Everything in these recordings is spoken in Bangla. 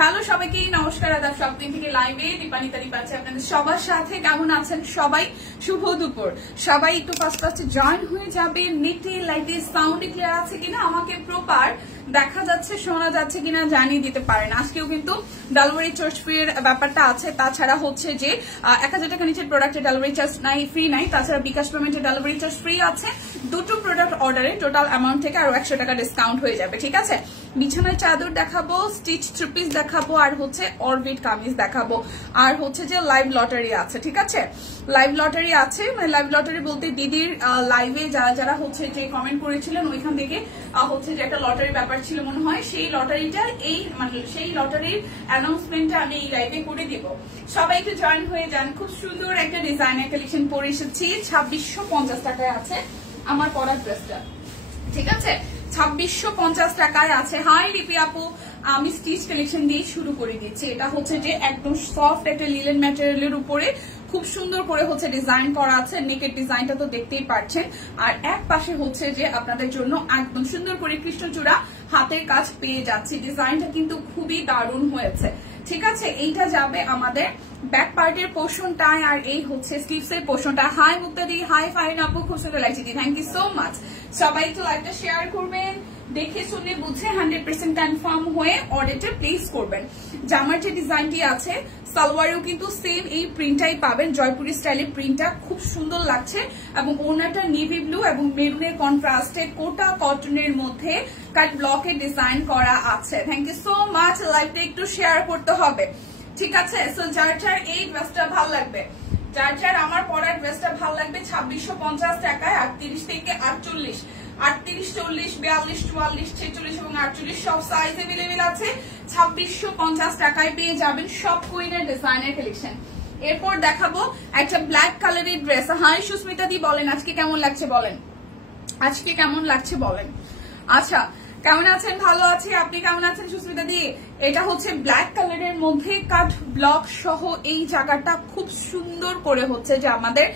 হ্যালো সবাইকে, নমস্কার, আদাব। সবদিন থেকে লাইভে দীপানিতা দীপাচ্ছে আপনাদের সবার সাথে। কেমন আছেন সবাই? শুভ দুপুর। সবাই একটু ফার্স্ট ফার্স্টে জয়েন হয়ে যাবে। নেটে লাইটে সাউন্ড ক্লিয়ার আছে কিনা, আমাকে প্রপার দেখা যাচ্ছে শোনা যাচ্ছে কিনা জানিয়ে দিতে পারেন। আজকেও কিন্তু ডেলিভারি চার্জ ফ্রির ব্যাপারটা আছে। তাছাড়া হচ্ছে যে 1000 টাকা নিচের প্রোডাক্টে ডেলিভারি চার্জ নাই, ফ্রি নাই। তাছাড়া বিকাশ পেমেন্টে ডেলিভারি চার্জ ফ্রি আছে। দুটো প্রোডাক্ট অর্ডারে টোটাল অ্যামাউন্ট থেকে আরো 100 টাকা ডিসকাউন্ট হয়ে যাবে। ঠিক আছে, বিছানার চাদর দেখাবো, স্টিচ থ্রি পিস দেখাবো, আর হচ্ছে অরবিট কামিজ দেখাবো, আর হচ্ছে যে লাইভ লটারি আছে। ঠিক আছে, লাইভ লটারি আছে, মানে লাইভ লটারি বলতে দিদির লাইভে যারা যারা হচ্ছে যে কমেন্ট করেছিলেন ওইখান থেকে হচ্ছে যে একটা লটারি ব্যাপার ছিল মনে হয়, সেই লটারিটা সেই লটারির অ্যানাউন্সমেন্টটা আমি এই লাইভে করে দিব। সবাই একটু জয়েন হয়ে যান। খুব সুন্দর একটা ডিজাইনার কালেকশন পরে এসেছি। 2650 টাকায় আছে আমার পরার ড্রেসটা। ঠিক আছে, 2650 টাকায় আছে। হাই লিপি আপু, আমি স্টিচ কালেকশন দিয়ে শুরু করে দিচ্ছি। এটা হচ্ছে যে একদম সফট একটা লিলেন ম্যাটেরিয়ালের উপরে খুব সুন্দর করে হচ্ছে ডিজাইন করা আছে। নেকের ডিজাইনটা তো দেখতেই পাচ্ছেন। আর এক পাশে হচ্ছে যে আপনাদের জন্য একদম সুন্দর করে কৃষ্ণচূড়া হাতের কাজ পেয়ে যাচ্ছি। ডিজাইনটা কিন্তু খুবই দারুণ হয়েছে। ঠিক আছে, এইটা যাবে আমাদের ব্যাক পার্টের পোর্শনটায়, আর এই হচ্ছে স্লিভস এর পোর্শনটা। হাই মুক্তাদি, হাই ফাইন আপু, খুব সুন্দর লাগছে। Thank you so much. সবাই একটু লাইভটা শেয়ার করবেন, দেখে শুনে বুঝে 100% কনফার্ম হয়ে অর্ডারটা প্লেস করবেন। জামার যে ডিজাইনটি আছে সালোয়ারেও কিন্তু সেম এই প্রিন্টটাই পাবেন। জয়পুরি স্টাইলের প্রিন্টটা খুব সুন্দর লাগছে, এবং ওনাটা নেভি ব্লু এবং মেরুনের কন্ট্রাস্টে কোটা কটনের মধ্যে কাট ব্লকের ডিজাইন করা আছে। Thank you so much. লাইভটা একটু শেয়ার করতে হবে। ঠিক আছে, সো যার যার এই ড্রেসটা ভালো লাগবে, যার যার আমার পরার ড্রেসটা ভালো লাগবে 2650 টাকায় 38 থেকে 48, 38, 40, 42, 44, 46 এবং 48 সব সাইজ अवेलेबल আছে। 2650 টাকায় পেয়ে যাবেন সব কুইনের ডিজাইনের কালেকশন। এরপর দেখাবো একটা ব্ল্যাক কালারের ড্রেস। হাই সুস্মিতা দি, বলেন আজকে কেমন লাগছে, বলেন আজকে কেমন লাগছে বলেন। আচ্ছা, কেমন আছেন? ভালো আছি, আপনি কেমন আছেন সুস্মিতা দি? এটা হচ্ছে ব্ল্যাক কালারের মধ্যে কাট ব্লক সহ এই জায়গাটা খুব সুন্দর করে হচ্ছে যে আমাদের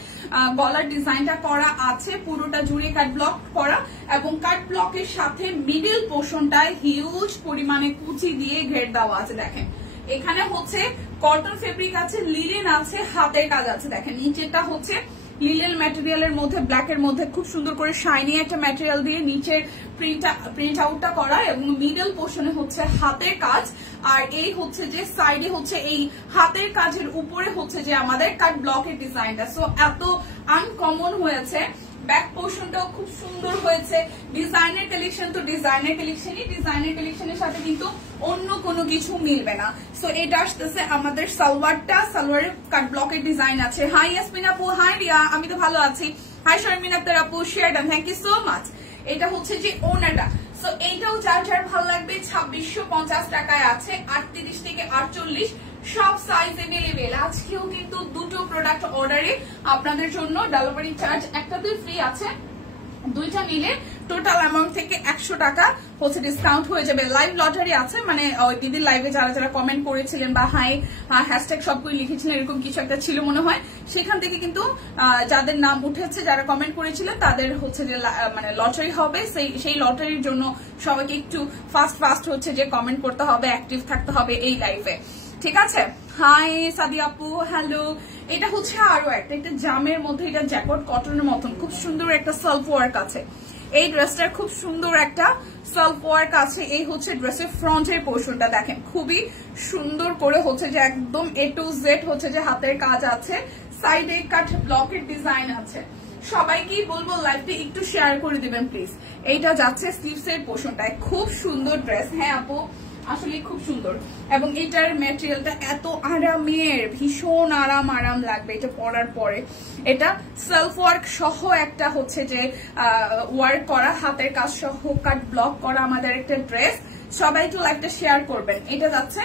গলার ডিজাইনটা করা আছে, পুরোটা জুড়ে কাট ব্লক করা, এবং কাট ব্লকের সাথে মিডল পোর্শনটায় হিউজ পরিমাণে কুচি দিয়ে ঘের দেওয়া আছে। দেখেন এখানে হচ্ছে কটন ফেব্রিক আছে, লিনেন আছে, হাতের কাজ আছে। দেখেন নিচেটা হচ্ছে লিলেন ম্যাটেরিয়ালের মধ্যে ব্ল্যাকের মধ্যে খুব সুন্দর করে শাইনি একটা ম্যাটেরিয়াল দিয়ে নিচের প্রিন্ট আউটটা করা, এবং মিডল পোর্শনে হচ্ছে হাতের কাজ। আর এই হচ্ছে যে সাইডে হচ্ছে এই হাতের কাজের উপরে হচ্ছে যে আমাদের কাট ব্লকের ডিজাইনটা। সো এত আনকমন হয়েছে। ব্যাক পোর্শনটাও খুব সুন্দর হয়েছে। ডিজাইনের কালেকশন তো ডিজাইনের কালেকশনই, ডিজাইনের কালেকশনের সাথে কিন্তু অন্য কোনো কিছু মিলবে না। সো এটা আসতেছে আমাদের সালোয়ারটা, সালোয়ারের কাট ব্লকের ডিজাইন আছে। হাই ইয়াসমিন আপু, হাই রিয়া, আমি তো ভালো আছি। হাই শর্মিন আক্তার আপু, share done, thank you so much. এটা হচ্ছে যে ওনাটা। সো এইটাও যার যার ভালো লাগবে 2650 টাকায় আছে। 38 থেকে 48 সব সাইজ अवेलेबल। আজকেও কিন্তু দুটো প্রোডাক্ট অর্ডারে আপনাদের জন্য ডেলিভারি চার্জ একটাতেই ফ্রি আছে, দুইটা নিলে টোটাল অ্যামাউন্ট থেকে 100 টাকা হচ্ছে ডিসকাউন্ট হয়ে যাবে। লাইভ লটারি আছে, মানে ওই দিদির লাইভে যারা যারা কমেন্ট করেছিলেন বা হাই হ্যাশট্যাগ সবগুলো লিখেছিলেন, এরকম কিছু একটা ছিল মনে হয়, সেখান থেকে কিন্তু যাদের নাম উঠেছে, যারা কমেন্ট করেছিলেন তাদের হচ্ছে যে মানে লটারি হবে। সেই লটারির জন্য সবাইকে একটু ফাস্ট হচ্ছে যে কমেন্ট করতে হবে, অ্যাক্টিভ থাকতে হবে এই লাইভে। ঠিক আছে, হাই সাদি আপু, হ্যালো। এটা হচ্ছে আরো একটা জামের মধ্যে, এটা জ্যাকেট কটনের মতন খুব সুন্দর একটা সেলফ ওয়ার্ক আছে। এই ড্রেসটার খুব সুন্দর একটা সেলফ ওয়ার্ক আছে। এই হচ্ছে ড্রেসের ফ্রন্টের পোর্শনটা দেখেন, খুবই সুন্দর করে হচ্ছে যে একদম A to Z হচ্ছে যে হাতের কাজ আছে, সাইডে কাট ব্লকের ডিজাইন আছে। সবাইকেই বলবো লাইভটি একটু শেয়ার করে দিবেন প্লিজ। এইটা যাচ্ছে স্লিভস এর পোর্শনটায়, খুব সুন্দর ড্রেস। হ্যাঁ আপু, আসলে খুব সুন্দর, এবং এটার ম্যাটেরিয়ালটা এত আরামের, ভীষণ আরাম লাগবে এটা পরার পরে। এটা সেলফ ওয়ার্ক সহ একটা হচ্ছে যে ওয়ার্ক করা, হাতের কাজ সহ কাট ব্লক করা আমাদের একটা ড্রেস। সবাই একটু লাইভটা শেয়ার করবেন। এটা যাচ্ছে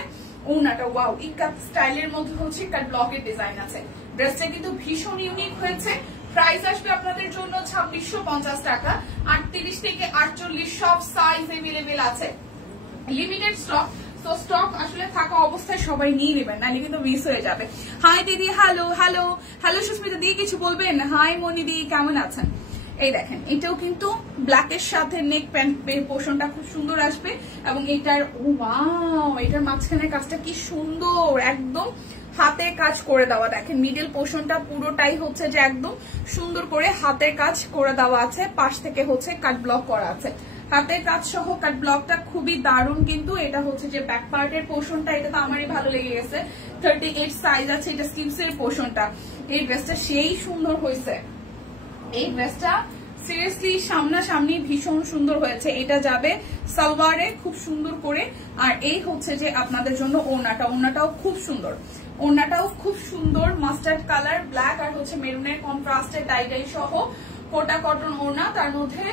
ওনাটা, ওয়াও, ইকাত স্টাইলের মধ্যে হচ্ছে কাট ব্লকের ডিজাইন আছে। ড্রেসটা কিন্তু ভীষণ ইউনিক হয়েছে। প্রাইস আসবে আপনাদের জন্য 2650 টাকা। 38 থেকে 48 সব সাইজ अवेलेबल আছে। লিমিটেড স্টক, তো স্টক আসলে থাকা অবস্থায় সবাই নিয়ে নেবেন, নাহলে কিন্তু মিস হয়ে যাবে। হাই দিদি, হ্যালো হ্যালো হ্যালো সুস্মিতা দি, কিছু বলবেন? হাই মনি দি, কেমন আছেন? এই দেখেন এটাও কিন্তু ব্ল্যাকের সাথে নেক প্যান্ট পোর্শনটা খুব সুন্দর আসবে এবং এটার ওয়াও এটার মাঝখানে কাজটা কি সুন্দর, একদম হাতের কাজ করে দেওয়া। দেখেন মিডল পোর্শনটা পুরোটাই হচ্ছে যে একদম সুন্দর করে হাতের কাজ করে দেওয়া আছে, পাশ থেকে হচ্ছে কাট ব্লক করা আছে, হাতের কাজ সহ কাট ব্লকটা খুবই দারুণ। কিন্তু এটা হচ্ছে যে ব্যাক পার্টের পোর্শনটা, এটা তো আমারই ভালো লেগে গেছে, 38 সাইজ আছে, এটা স্লিভস এর পোর্শনটা। এই ড্রেসটা সেই সুন্দর হয়েছে, এই ড্রেসটা সিরিয়াসলি সামনাসামনি ভীষণ সুন্দর হয়েছে। এটা যাবে সালোয়ারে খুব সুন্দর করে, আর এই হচ্ছে যে আপনাদের জন্য ওড়নাটাও খুব সুন্দর, ওড়নাটাও খুব সুন্দর, মাস্টার্ড কালার, ব্ল্যাক আর হচ্ছে মেরুনের কন্ট্রাস্টে টাইডাই সহ কোটা কটন ওড়না, তার মধ্যে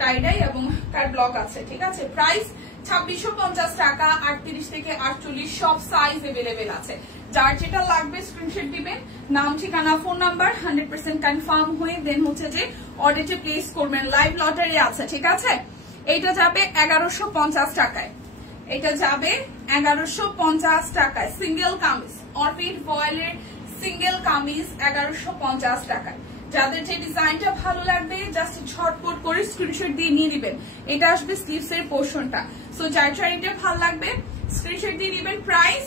টাইডাই এবং কাট ব্লক আছে। ঠিক আছে, প্রাইস 2650 টাকা, 38 থেকে 48 সব সাইজ এভেলেবেল আছে। যার যেটা লাগবে স্ক্রিনশট দিবেন, নাম ঠিকানা ফোন নাম্বার 100% কনফার্ম হয়ে দেন হচ্ছে যে অর্ডারটি প্লেস করবেন। লাইভ লটারি আছে, ঠিক আছে। এইটা যাবে 1150 টাকায়, এটা যাবে 1150 টাকায় সিঙ্গেল কামিজ, অরবিট ভয়েলের সিঙ্গেল কামিজ 1150 টাকায়। যাদের যে ডিজাইনটা ভালো লাগবে জাস্ট ঝটপট করে স্ক্রিনশট দিয়ে নিয়ে দিবেন। এটা আসবে স্লিভস এর পোর্শনটা। সো যার এটা ভালো লাগবে স্ক্রিনশট দিয়ে দিবেন। প্রাইস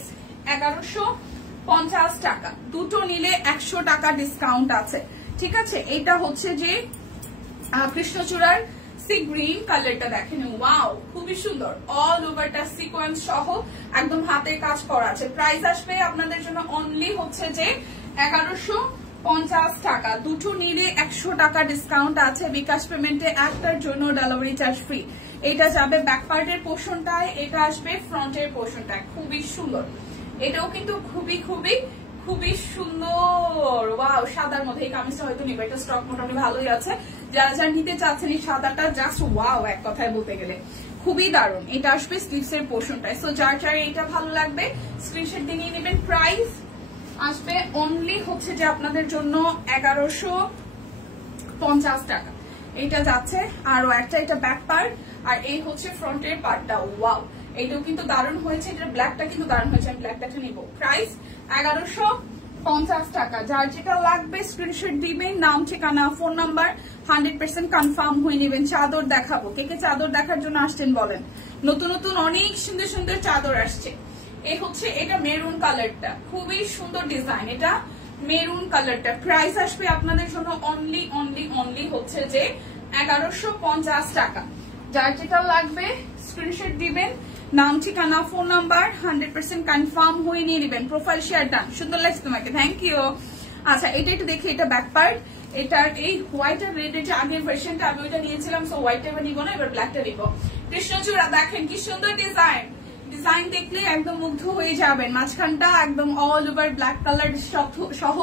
1150 টাকা, দুটো নিলে 100 টাকা ডিসকাউন্ট আছে। ঠিক আছে, এটা হচ্ছে যে কৃষ্ণচূড়ার সি গ্রিন কালারটা, দেখেন ওয়াও খুবই সুন্দর, অল ওভারটা সিকোয়েন্স সহ একদম হাতের কাজ করা আছে। প্রাইস আসবে আপনাদের জন্য অনলি হচ্ছে যে 1150 টাকা, দুটো নিলে 100 টাকা ডিসকাউন্ট আছে। বিকাশ পেমেন্টে একটার জন্য ডেলিভারি চার্জ ফ্রি। এটা যাবে ব্যাক পার্টের পোর্শনটায়, এটা আসবে ফ্রন্টের পোর্শনটায়, খুবই সুন্দর। এটাও কিন্তু খুবই খুবই খুবই সুন্দর, ওয়াও সাদার মধ্যে। এই কামিজটা হয়তো নিবে, এটা স্টক মোটামুটি ভালোই আছে। যারা যারা নিতে চাচ্ছেন এই সাদাটা জাস্ট ওয়াও, এক কথায় বলতে গেলে খুবই দারুণ। এটা আসবে স্লিভস এর পোর্শনটায়। সো যার যার এটা ভালো লাগবে স্ক্রিনশট দিয়ে নিয়ে নেবেন। প্রাইস আসবে অনলি হচ্ছে যে আপনাদের জন্য 1150 টাকা। এটা যাচ্ছে আরো একটা, এটা ব্যাক পার্ট আর এই হচ্ছে ফ্রন্টের পার্টটা। ওয়াও, এইটাও কিন্তু দারুণ হয়েছে, এটা ব্ল্যাকটা কিন্তু দারুণ হয়েছে, আমি ব্ল্যাকটা নিব। প্রাইস 1150 টাকা। যার যেটা লাগবে স্ক্রিনশট দিবেন, নাম ঠিকানা ফোন নাম্বার 100% কনফার্ম হয়ে নেবেন। চাদর দেখাবো, কে কে চাদর দেখার জন্য আসছেন বলেন। নতুন নতুন অনেক সুন্দর সুন্দর চাদর আসছে। এই হচ্ছে এটা মেরুন কালারটা, খুবই সুন্দর ডিজাইন, এটা মেরুন কালারটা। প্রাইস আসবে আপনাদের জন্য অনলি অনলি অনলি হচ্ছে যে 1150 টাকা। যার যেটা লাগবে স্ক্রিনশট দিবেন, নাম ঠিকানা ফোন নাম্বার 100% কনফার্ম হয়ে নিয়ে নেবেন। প্রোফাইল শেয়ার ডান, সুন্দর লাগছে তোমাকে, থ্যাংক ইউ। আচ্ছা, এটা একটু দেখি, এটা ব্যাক পার্ট, এটার এই হোয়াইট আর রেড এর যে আগের ভার্সনটা আমি ওইটা নিয়েছিলাম, সো হোয়াইটটা এবার নিব না, এবার ব্ল্যাকটা নিব। কৃষ্ণচূড়া দেখেন কি সুন্দর ডিজাইন, ডিজাইন দেখলে একদম মুগ্ধ হয়ে যাবেন। মাঝখানটা একদম অল ওভার ব্ল্যাক কালার সহ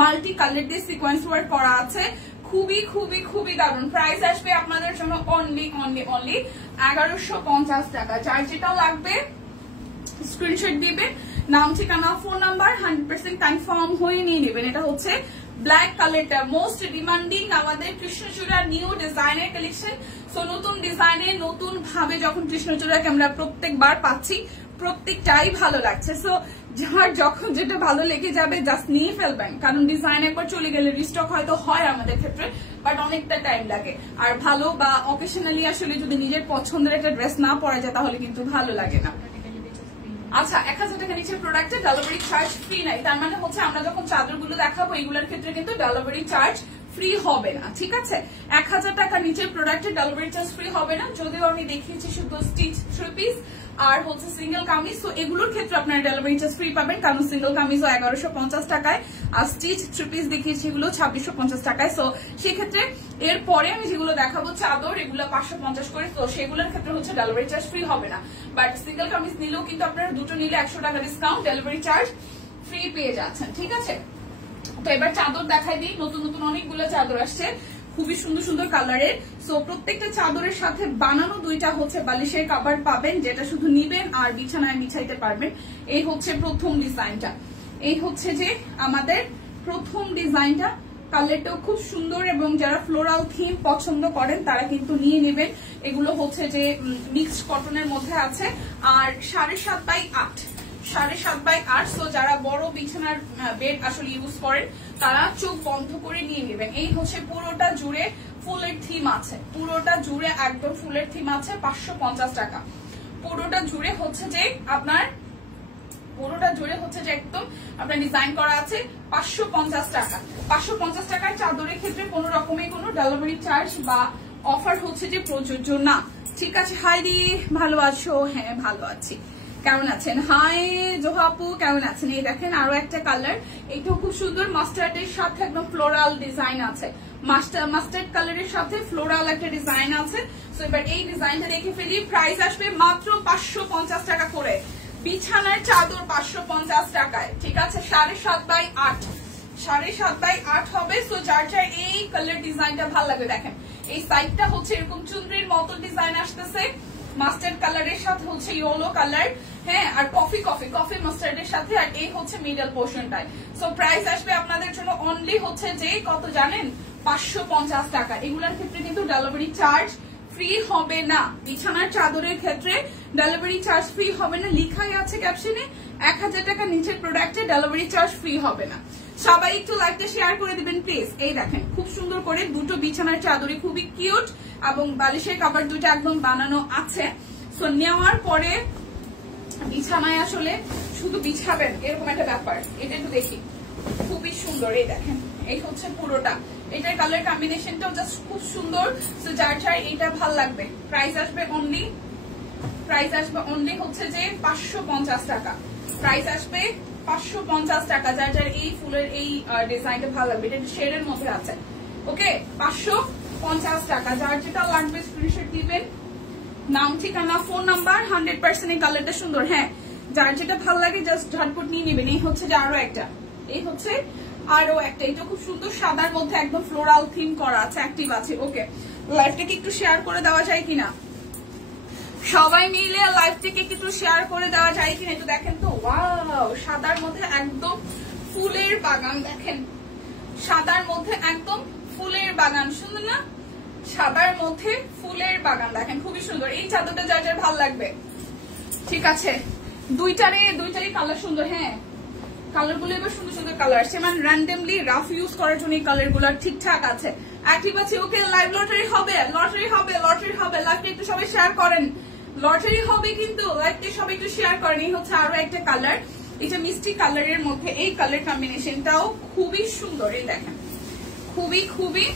মাল্টি কালার দিয়ে সিকোয়েন্স ওয়ার্ক করা আছে, খুবই খুবই খুবই দারুণ। প্রাইস আসবে আপনাদের জন্য অনলি অনলি অনলি 1150 টাকা। যার যেটা লাগবে স্ক্রিনশট দিবেন, নাম ঠিকানা ফোন নাম্বার 100% কনফার্ম হয়ে নিয়ে নেবেন। এটা হচ্ছে ব্ল্যাক কালারটা, মোস্ট ডিমান্ডিং আমাদের কৃষ্ণচূড়া নিউ ডিজাইনের কালেকশন। সো নতুন ডিজাইনে নতুন ভাবে যখন কৃষ্ণচূড়াকে আমরা প্রত্যেকবার পাচ্ছি, প্রত্যেকটাই ভালো লাগছে। সো যার যখন যেটা ভালো লেগে যাবে জাস্ট নিয়ে ফেলবেন, কারণ ডিজাইন একবার চলে গেলে রিস্টক হয়তো হয় আমাদের ক্ষেত্রে, বাট অনেকটা টাইম লাগে। আর ভালো বা অকেশনালি আসলে যদি নিজের পছন্দের একটা ড্রেস না পরা যায় তাহলে কিন্তু ভালো লাগে না। আচ্ছা, 1000 টাকা নিচে প্রোডাক্টে ডেলিভারি চার্জ ফ্রি নাই, তার মানে হচ্ছে আমরা যখন চাদরগুলো দেখাবো এগুলোর ক্ষেত্রে কিন্তু ডেলিভারি চার্জ ফ্রি হবে না। ঠিক আছে, 1000 টাকা নিচে প্রোডাক্টে ডেলিভারি চার্জ ফ্রি হবে না। যদিও আমি দেখিয়েছি শুধু স্টিচ 3 পিস আর হচ্ছে সিঙ্গেল কামিজ, তো এগুলোর ক্ষেত্রে আপনারা ডেলিভারি চার্জ ফ্রি পাবেন, কারণ সিঙ্গেল কামিজও 1150 টাকায় আর স্টিচ 3 পিস দেখিয়েছি এগুলো 2650 টাকায়। সো সেক্ষেত্রে এরপরে আমি যেগুলো দেখাবো চাদর, এগুলো 550 করে, তো সেগুলোর ক্ষেত্রে হচ্ছে ডেলিভারি চার্জ ফ্রি হবে না। বাট সিঙ্গেল কামিজ নিলেও কিন্তু আপনারা দুটো নিলে 100 টাকা ডিসকাউন্ট, ডেলিভারি চার্জ ফ্রি পেয়ে যাচ্ছেন। ঠিক আছে, তো এবার চাদর দেখাই দিই। নতুন নতুন অনেকগুলো চাদর আসছে, খুবই সুন্দর সুন্দর কালারের। সো প্রত্যেকটা চাদরের সাথে বানানো দুইটা হচ্ছে বালিশের কভার পাবেন, যেটা শুধু নিবেন আর বিছানায় বিছাইতে পারবেন। এই হচ্ছে প্রথম ডিজাইনটা, এই হচ্ছে যে আমাদের প্রথম ডিজাইনটা। কালারটাও খুব সুন্দর এবং যারা ফ্লোরাল থিম পছন্দ করেন তারা কিন্তু নিয়ে নেবেন। এগুলো হচ্ছে যে মিক্সড কটনের মধ্যে আছে আর 7.5x8, 7.5x8। সো যারা বড় বিছানার বেড আসলে ইউজ করেন তারা চোখ বন্ধ করে নিয়ে নেবেন। এই হচ্ছে পুরোটা জুড়ে ফুলের থিম আছে, পুরোটা জুড়ে একদম ফুলের থিম আছে 550 টাকা। পুরোটা জুড়ে হচ্ছে যে আপনার একদম আপনার ডিজাইন করা আছে 550 টাকা। 550 টাকার চাদরের ক্ষেত্রে কোনো রকমের কোনো ডেলিভারি চার্জ বা অফার হচ্ছে যে প্রযোজ্য না। ঠিক আছে, হাই দি, ভালো আছো? হ্যাঁ ভালো আছি, কেমন আছেন? হাই জোহাপু, কেমন আছেন? এই দেখেন আরো একটা কালার, এইটাও খুব সুন্দর, মাস্টার্ডের সাথে একদম ফ্লোরাল ডিজাইন আছে, মাস্টার্ড কালারের সাথে ফ্লোরাল একটা ডিজাইন আছে। তো এবার এই ডিজাইনটা দেখে ফেলি। প্রাইস আসবে মাত্র 550 টাকা করে। বিছানার চাদর 550 টাকায়, ঠিক আছে? 7.5x8, 7.5x8 হবে। সো যার যার এই কালার ডিজাইনটা ভালো লাগে, দেখেন এই সাইডটা হচ্ছে এরকম চুনরির মতো ডিজাইন আসতেছে, মাস্টার্ড কালারের সাথে হচ্ছে ইয়েলো কালার, হ্যাঁ, আর কফি মাস্টার্ডের সাথে, আর এই হচ্ছে মিডল পোর্শনটায়। সো প্রাইস আসবে আপনাদের জন্য অনলি হচ্ছে যে কত জানেন? 550 টাকা। এগুলোর ক্ষেত্রে কিন্তু ডেলিভারি চার্জ ফ্রি হবে না। বিছানার চাদরের ক্ষেত্রে ডেলিভারি চার্জ ফ্রি হবে না, লিখাই আছে ক্যাপশনে 1000 টাকা নিচের প্রোডাক্টে ডেলিভারি চার্জ ফ্রি হবে না। সবাই একটু লাইকটা শেয়ার করে দিবেন প্লিজ। এই দেখেন খুব সুন্দর করে দুটো বিছানার চাদরে, খুবই কিউট, এবং বালিশের কভার দুটো একদম বানানো আছে। সো নেওয়ার পরে বিছানায় আসলে শুধু বিছাবেন এরকম একটা ব্যাপার। এটা একটু দেখি, খুবই সুন্দর। এই দেখেন এই হচ্ছে পুরোটা, এটার কালার কম্বিনেশনটাও জাস্ট খুব সুন্দর। সো যার যার এটা ভাল লাগবে। প্রাইস আসবে অনলি হচ্ছে যে 550 টাকা। প্রাইস আসবে 550 টাকা। যার যার এই ফুলের এই ডিজাইনটা ভালো লাগবে, এটা শেডের মধ্যে আছে। ওকে, 550 টাকা। যার যেটা লাগবে স্ক্রিনশট দিবেন, নাম ঠিকানা ফোন নাম্বার। 100% এই কালারটা সুন্দর। হ্যাঁ, যার যেটা ভালো লাগে জাস্ট ঝটপট নিয়ে নেবেন। এই হচ্ছে যে আরো একটা, এটা খুব সুন্দর, সাদার মধ্যে একদম ফ্লোরাল থিম করা আছে, অ্যাক্টিভ আছে। ওকে, লাইভটাকে একটু শেয়ার করে দেওয়া যায় কিনা? সবাই মিলে লাইভটাকে একটু শেয়ার করে দেওয়া যায় কিনা একটু দেখেন তো। ওয়াও, সাদার মধ্যে একদম ফুলের বাগান, দেখেন সাদার মধ্যে একদম ফুলের বাগান, সুন্দর না? সাদার মধ্যে ফুলের বাগান, দেখেন খুবই সুন্দর। এই চাদরটা যার যার ভালো লাগবে, ঠিক আছে? দুইটারই কালার সুন্দর। হ্যাঁ, কালার গুলো এবার সুন্দর সুন্দর কালার আসছে, মানে র্যান্ডমলি রাফ ইউজ করার জন্য এই কালার গুলো ঠিকঠাক আছে, অ্যাক্টিভ আছে। ওকে, লাইভ লটারি হবে। লাইভটা একটু সবাই শেয়ার করেন, লটারি হবে কিন্তু লাইভটা সবাই একটু শেয়ার করেন। এই হচ্ছে আরো একটা কালার, এটা মিষ্টি কালারের মধ্যে, এই কালার কম্বিনেশনটাও খুবই সুন্দর। এই দেখেন খুবই খুবই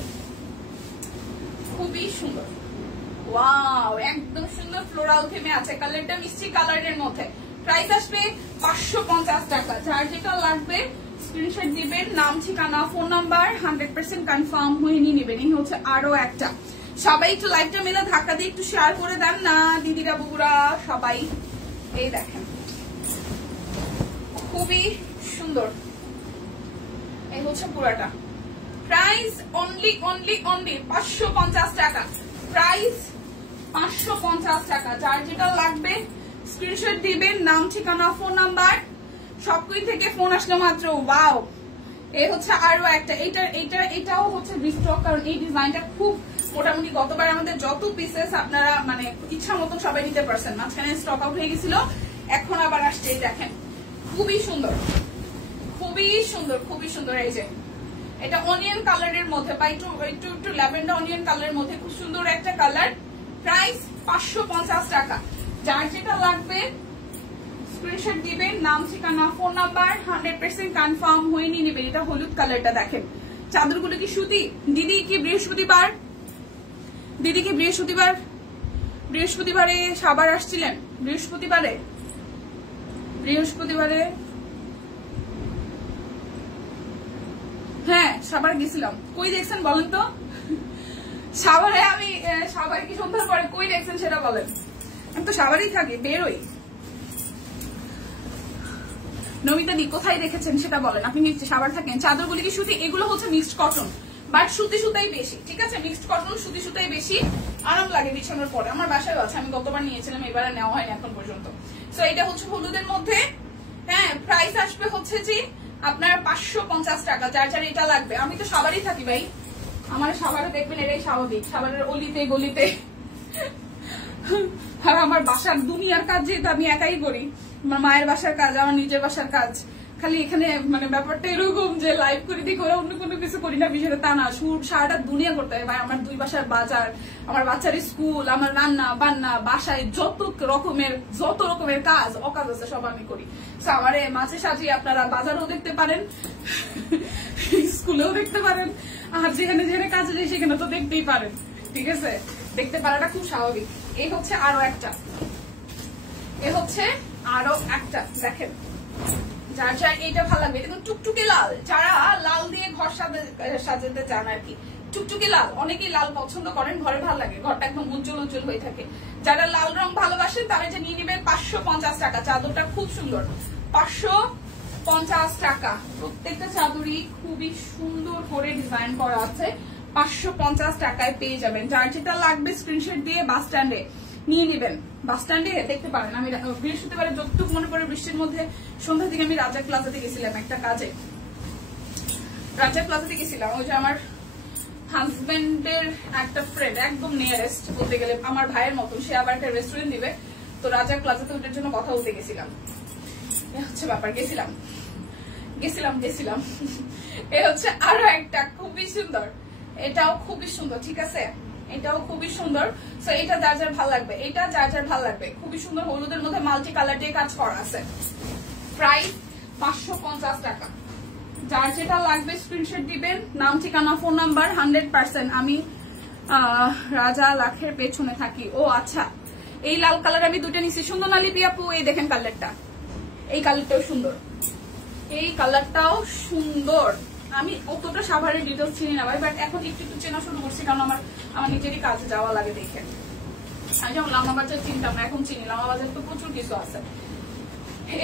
খুবই সুন্দর। ওয়াও, একদম সুন্দর ফ্লোরাল থিমে আছে, কালারটা মিষ্টি কালারের মধ্যে। প্রাইস আসবে 550 টাকা। যার যেটা লাগবে স্ক্রিনশট দিবেন, নাম ঠিকানা ফোন নাম্বার 100% কনফার্ম হয়ে নিয়ে নেবেন। এই হচ্ছে আরো একটা। সবাই একটু লাইভটা মেলে ধাক্কা দিয়ে একটু শেয়ার করে দেন না দিদিরা বগুড়া সবাই। এই দেখেন খুবই সুন্দর, এই হচ্ছে পুরাটা। প্রাইস অনলি 550 টাকা। প্রাইস 550 টাকা। যার যেটা লাগবে স্ক্রিনশট দিবেন, নাম ঠিকানা ফোন নাম্বার। সবকিছু থেকে ফোন আসলো মাত্র। ওয়াও, এই হচ্ছে আরো একটা। এটাও হচ্ছে রিস্টক, কারণ এই ডিজাইনটা খুব মোটামুটি গতবার আমাদের যত পিসেস আপনারা মানে ইচ্ছা মতন সবাই নিতে পারছেন, মাঝখানে স্টক আউট হয়ে গেছিল, এখন আবার আসছে। এই দেখেন খুবই সুন্দর, খুবই সুন্দর, খুবই সুন্দর। এই যে এটা অনিয়ন কালারের মধ্যে বা একটু ল্যাভেন্ডার অনিয়ন কালারের মধ্যে খুব সুন্দর একটা কালার। প্রাইস 550 টাকা। যার যেটা লাগবে স্ক্রিনশট দিবেন, নাম ঠিকানা ফোন নাম্বার 100% কনফার্ম হয়ে নিয়ে নেবেন। এটা হলুদ কালারটা দেখেন, চাদরগুলো কি সুতি। দিদি কি বৃহস্পতিবারে সাবার আসছিলেন? বৃহস্পতিবারে হ্যাঁ সাবার গেছিলাম। কই দেখছেন বলেন তো? সাভারে আমি সাভারে কি সন্ধ্যার পরে কই দেখছেন সেটা বলেন। আমি তো সাভারেই থাকি, বেরোই। নমিতা দি কোথায় দেখেছেন সেটা বলেন। আপনি সাভার থাকেন। চাদরগুলি কি সুতি? এগুলো হচ্ছে মিক্সড কটন, বাট সুতাই বেশি, ঠিক আছে? মিক্সড কটন সুতাই বেশি, আরাম লাগে বিছানোর পরে। আমার বাসায় আছে, আমি গতবার নিয়েছিলাম, এবারে নেওয়া হয়নি এখন পর্যন্ত। তো এটা হচ্ছে হলুদের মধ্যে। হ্যাঁ, প্রাইস আসবে হচ্ছে যে আপনার 550 টাকা। যার যার এটা লাগবে। আমি তো সাভারেই থাকি ভাই, আমার সাভারে দেখবেন, এটাই স্বাভাবিক। সাভারের অলিতে গলিতে, আর আমার বাসার দুনিয়ার কাজ যেহেতু আমি একাই করি, আমার মায়ের বাসার কাজ, আমার নিজের বাসার কাজ, খালি এখানে মানে ব্যাপারটা এরকম যে লাইভ করে দিই করে অন্য কোনো কিছু করি না, বিষয়টা তা না। সারাটা দুনিয়া করতে হয় ভাই। আমার 2 বাসার বাজার, আমার বাচ্চার স্কুল, আমার রান্না বান্না, বাসায় যত রকমের কাজ অকাজ আছে সব আমি করি। আমার মাঝে সাজিয়ে আপনারা বাজারও দেখতে পারেন, স্কুলেও দেখতে পারেন, আর যেখানে যেখানে কাজে যাই সেখানে তো দেখতেই পারেন। ঠিক আছে, দেখতে পারাটা খুব স্বাভাবিক। এই হচ্ছে আরো একটা, দেখেন যার যার এইটা ভালো লাগবে। এটা টুকটুকে লাল, যারা লাল দিয়ে ঘর সাজাতে চান আর কি। টুকটুকে লাল, অনেকেই লাল পছন্দ করেন, ঘরে ভালো লাগে, ঘরটা একদম উজ্জ্বল উজ্জ্বল হয়ে থাকে। যারা লাল রং ভালোবাসেন তারা যে নিয়ে নেবেন 550 টাকা। চাদরটা খুব সুন্দর, 550 টাকা। প্রত্যেকটা চাদরই খুবই সুন্দর করে ডিজাইন করা আছে। 550 টাকায় পেয়ে যাবেন। যার যেটা লাগবে স্ক্রিনশট দিয়ে বাস স্ট্যান্ডে নিয়ে নেবেন। বাস স্ট্যান্ডে দেখতে পারেন। আমি বৃহস্পতিবার যতটুকু মনে পড়ে বৃষ্টির মধ্যে সন্ধ্যা থেকে আমি রাজা প্লাজাতে গেছিলাম একটা কাজে। রাজা প্লাজাতে গেছিলাম, ওই যে আমার হাজবেন্ডের একটা ফ্রেন্ড, একদম নিয়ারেস্ট বলতে গেলে আমার ভাইয়ের মতন, সে আবার একটা রেস্টুরেন্ট দিবে, তো রাজা প্লাজাতে ওটার জন্য কথা বলতে গেছিলাম। হচ্ছে ব্যাপার, গেছিলাম। এ হচ্ছে আরো একটা খুবই সুন্দর, এটাও খুবই সুন্দর। ঠিক আছে, এটাও খুবই সুন্দর। সো এটা যার যার ভালো লাগবে, এটা যার যার ভালো লাগবে। খুবই সুন্দর, হলুদের মধ্যে মাল্টি কালার দিয়ে কাজ করা আছে। প্রাইস 550 টাকা। যার যেটা লাগবে স্ক্রিনশট দিবেন, নাম ঠিকানা ফোন নাম্বার। 100% আমি রাজা লাখের পেছনে থাকি। ও আচ্ছা, এই লাল কালার আমি দুটো নিচ্ছি। সুন্দর না লিপি আপু? এই দেখেন কালারটা, এই কালারটাও সুন্দর, এই কালারটাও সুন্দর। আমি অতটা সাভারের ডিটেলস চিনি না ভাই, বাট এখন একটু একটু চেনা শুরু করছি, কারণ আমার নিজেরই কাজে যাওয়া লাগে দেখে। আমি যেমন লামাবাজার চিনতাম না, এখন চিনি। লামাবাজার তো প্রচুর কিছু আছে।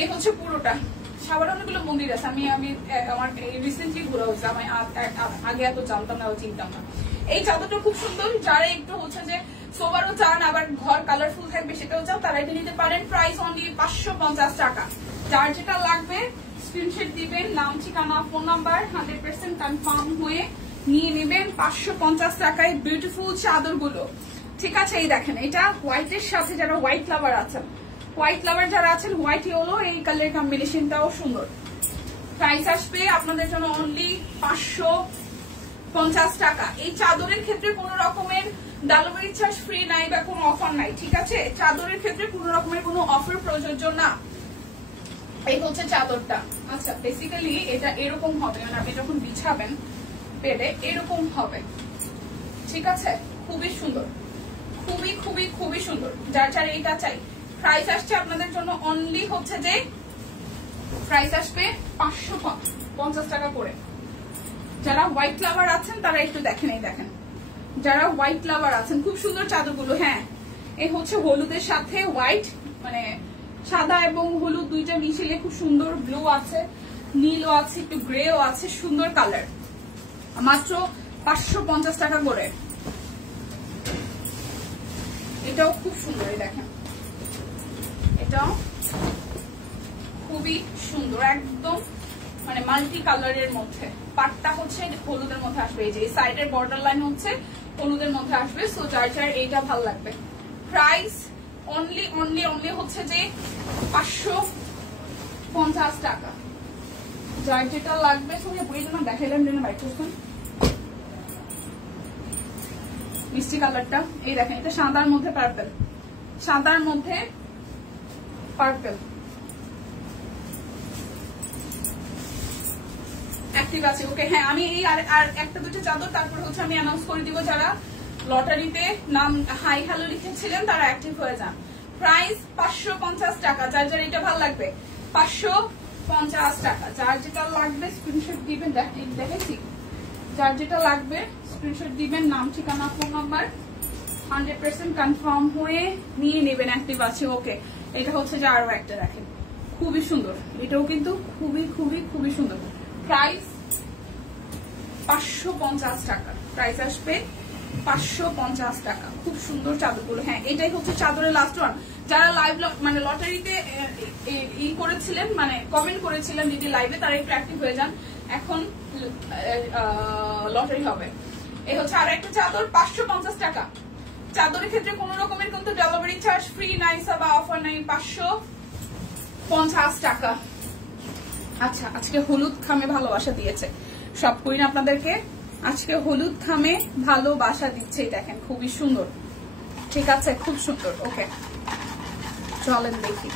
এই হচ্ছে পুরোটা। সাভারে অনেকগুলো মন্দির আছে, আমি আমার রিসেন্টলি ঘোরা হয়েছে, আমি আগে এত জানতাম না, চিনতাম না। এই চাদরটা খুব সুন্দর। যারা একটু হচ্ছে যে সোবারও চান, আবার ঘর কালারফুল থাকবে সেটাও চান, তারা এটা নিতে পারেন। প্রাইস অনলি 550 টাকা। যার যেটা লাগবে স্ক্রিনশট দিবেন, নাম ঠিকানা ফোন নাম্বার, 100% কনফার্ম হয়ে নিয়ে নেবেন। 550 টাকায় বিউটিফুল চাদরগুলো। ঠিক আছে, এই দেখেন, এটা হোয়াইটের সাথে যারা হোয়াইট লাভার আছেন, হোয়াইট ইয়েলো, এই কালার কম্বিনেশনটাও সুন্দর। প্রাইস আসবে আপনাদের জন্য অনলি 550 টাকা। এই চাদরের ক্ষেত্রে কোনো রকমের ডেলিভারি চার্জ ফ্রি নাই বা কোনো অফার নাই। ঠিক আছে, চাদরের ক্ষেত্রে কোনো রকমের কোনো অফার প্রযোজ্য না। এই হচ্ছে চাদরটা। আচ্ছা, বেসিক্যালি এটা এরকম হবে, মানে আপনি যখন বিছাবেন পেরে এরকম হবে। ঠিক আছে, খুবই সুন্দর, খুবই খুবই খুবই সুন্দর। যার যার এইটা চাই। প্রাইস আসছে আপনাদের জন্য অনলি হচ্ছে যে প্রাইস আসবে 550 টাকা করে। যারা হোয়াইট লাভার আছেন তারা একটু দেখেন, এই দেখেন, যারা হোয়াইট লাভার আছেন, খুব সুন্দর চাদরগুলো। হ্যাঁ, এই হচ্ছে হলুদের সাথে হোয়াইট, মানে সাদা এবং হলুদ দুইটা মিশিয়ে খুব সুন্দর। ব্লু আছে, নীলও আছে, একটু গ্রেও আছে, সুন্দর কালার। মাত্র 550 টাকা করে। এটাও খুব সুন্দর, দেখেন, এটাও খুবই সুন্দর, একদম মানে মাল্টি কালারের মধ্যে। পাটটা হচ্ছে হলুদের মধ্যে আসবে, এই যে সাইডের বর্ডার লাইন হচ্ছে হলুদের মধ্যে আসবে। সো যার যার এইটা ভালো লাগবে। প্রাইস অনলি হচ্ছে যে 550 টাকা। যার যেটা লাগবে সঙ্গে বই জন্য দেখাইলাম যেন বাইক করছেন। মিষ্টি কালারটা, এই দেখেন, এটা সাদার মধ্যে পার্পেল, সাদার মধ্যে পার্পেল। অ্যাক্টিভ আছে, ওকে। হ্যাঁ, আমি এই আর একটা দুটো চাদর তারপরে হচ্ছে আমি অ্যানাউন্স করে দিব। যারা লটারিতে নাম হাই হ্যালো লিখেছিলেন তারা অ্যাক্টিভ হয়ে যান। প্রাইস 550 টাকা। যার যার এটা ভালো লাগবে 550 টাকা। যার যেটা লাগবে স্ক্রিনশট দিবেন, দেখেছি, যার যেটা লাগবে স্ক্রিনশট দিবেন, নাম ঠিকানা ফোন নাম্বার, 100% কনফার্ম হয়ে নিয়ে নেবেন। অ্যাক্টিভ আছে, ওকে। এটা হচ্ছে যে আরো একটা দেখেন, খুবই সুন্দর। এটাও কিন্তু খুবই খুবই খুবই সুন্দর। প্রাইস 550 টাকা। প্রাইস আসবে 550 টাকা। খুব সুন্দর চাদরগুলো। হ্যাঁ, এটাই হচ্ছে চাদরের লাস্ট ওয়ান। যারা লাইভ মানে লটারিতে ই করেছিলেন, মানে কমেন্ট করেছিলেন দিদি লাইভে, তারা একটু অ্যাক্টিভ হয়ে যান। এখন লটারি হবে। এই হচ্ছে আর একটা চাদর, 550 টাকা। চাদরের ক্ষেত্রে কোন রকমের কিন্তু ডেলিভারি চার্জ ফ্রি নাই বা অফার নাই। 550 টাকা। আচ্ছা, আজকে হলুদ খামে ভালোবাসা দিয়েছে সব কুইন, আপনাদেরকে আজকে হলুদ খামে ভালোবাসা দিচ্ছে, দেখেন খুবই সুন্দর। ঠিক আছে, খুব সুন্দর। ওকে, চলেন দেখি,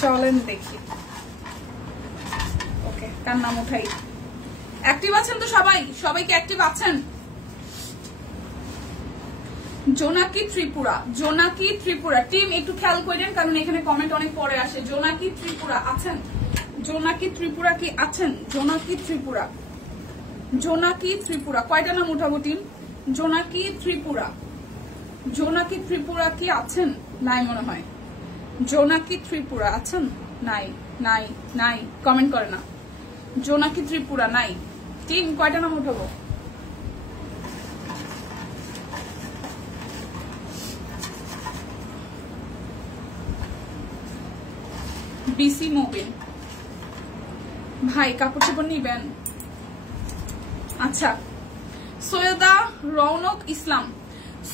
চলেন দেখি। ওকে, কার নাম উঠাই? অ্যাক্টিভ আছেন তো সবাই? সবাইকে অ্যাক্টিভ আছেন? জোনাকি ত্রিপুরা, জোনাকি ত্রিপুরা টিম একটু খেয়াল করেন, কারণ এখানে কমেন্ট অনেক পরে আসে। জোনাকি ত্রিপুরা আছেন? জোনাকি ত্রিপুরা কি আছেন? জোনাকি ত্রিপুরা, জোনাকি ত্রিপুরা কয়টা নাম উঠাবো টিম? জোনাকি ত্রিপুরা, জোনাকি ত্রিপুরা কি আছেন? নাই মনে হয়। জোনাকি ত্রিপুরা আছেন? নাই, নাই, নাই, কমেন্ট করে না। জোনাকি ত্রিপুরা নাই। টিম কয়টা নাম উঠাবো? বিসি মোবিন ভাই কাপড় চোপড় নিবেন? আচ্ছা, সৈয়দা রৌনক ইসলাম,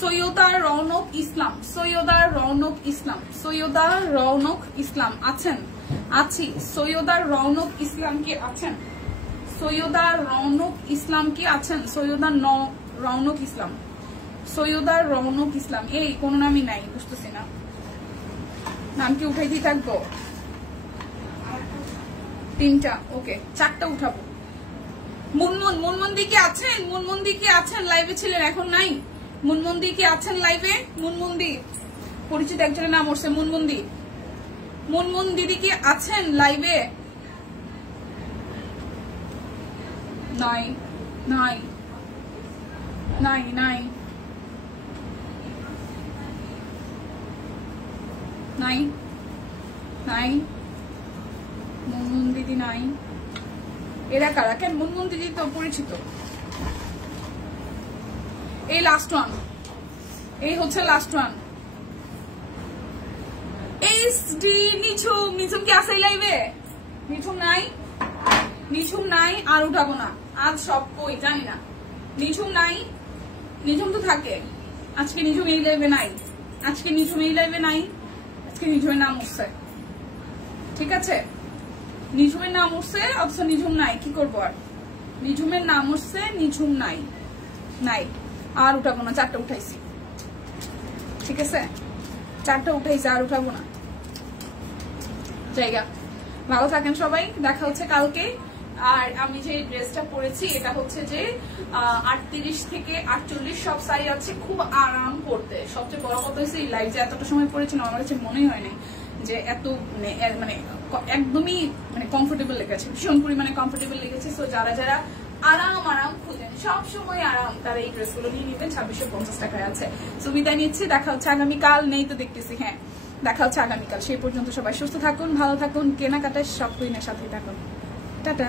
সৈয়দা রৌনক ইসলাম, সৈয়দা রৌনক ইসলাম, সৈয়দা রৌনক ইসলাম আছেন? আছি। সৈয়দা রৌনক ইসলাম কি আছেন? সৈয়দা রৌনক ইসলাম কি আছেন? সৈয়দা রৌনক ইসলাম, সৈয়দা রৌনক ইসলাম। এই কোন নামই নাই, বুঝতেছি না। নাম কি উঠাই দিয়ে থাকবো? তিনটা, ওকে, চারটা উঠাবো। মুনমুন, মুনমুন্দি কি আছেন? মুনমুন্দি কি আছেন? লাইভে ছিলেন, এখন নাই। মুনমুন্দি কি আছেন লাইভে? মুনমুন্দি, পরিচিত একজনের নাম উঠছে মুনমুন্দি। মুনমুন দিদি কি আছেন লাইভে? নাই, নাই, নাই, নাই, নাই, নাই, মুনমুন দিদি নাই। এরা কারা? কেন মুনমুন দিদি তো পরিচিত। এই লাস্ট ওয়ান, এই হচ্ছে লাস্ট ওয়ান। এইচডি নিঝুম, নিঝুম কি আছে লাইভে? নিঝুম নাই, নিঝুম নাই, আর উঠাবো না আজ। সব কই জানি না। নিঝুম নাই, নিঝুম তো থাকে। আজকে নিঝুম এই লাইভে নাই, আজকে নিঝুম এই লাইভে নাই, আজকে নিঝুমের নাম উঠছে। ঠিক আছে, নিঝুমের নাম উঠছে, অথচ নিঝুম নাই। কি করবো আর? নিঝুমের নাম উঠছে, নিঝুম নাই, নাই, আর উঠাবো না। চারটা উঠাইছি, ঠিক আছে, চারটা উঠাইছি, আর উঠাবো না। জায়গা, ভালো থাকেন সবাই, দেখা হচ্ছে কালকে। আর আমি যে ড্রেসটা পরেছি এটা হচ্ছে যে 38 থেকে 48 সব সাইজ আছে, খুব আরাম পড়তে। সবচেয়ে বড় কথা হচ্ছে এই লাইভ যে এতটা সময় পরেছিলাম, আমার কাছে মনেই হয় নাই যে এত মানে একদমই মানে কমফোর্টেবল লেগেছে, ভীষণ পরিমাণে কমফোর্টেবল লেগেছে। সো যারা যারা আরাম আরাম খুঁজেন, সব সময় আরাম, তারা এই ড্রেসগুলো নিয়ে নেবেন। 2650 টাকায় আছে। সো বিদায় নিচ্ছি, দেখা হচ্ছে আগামীকাল। নেই তো দেখতেছি, হ্যাঁ দেখা হচ্ছে আগামীকাল। সেই পর্যন্ত সবাই সুস্থ থাকুন, ভালো থাকুন, কেনাকাটায় সব কুইনের সাথে থাকুন। টাটা।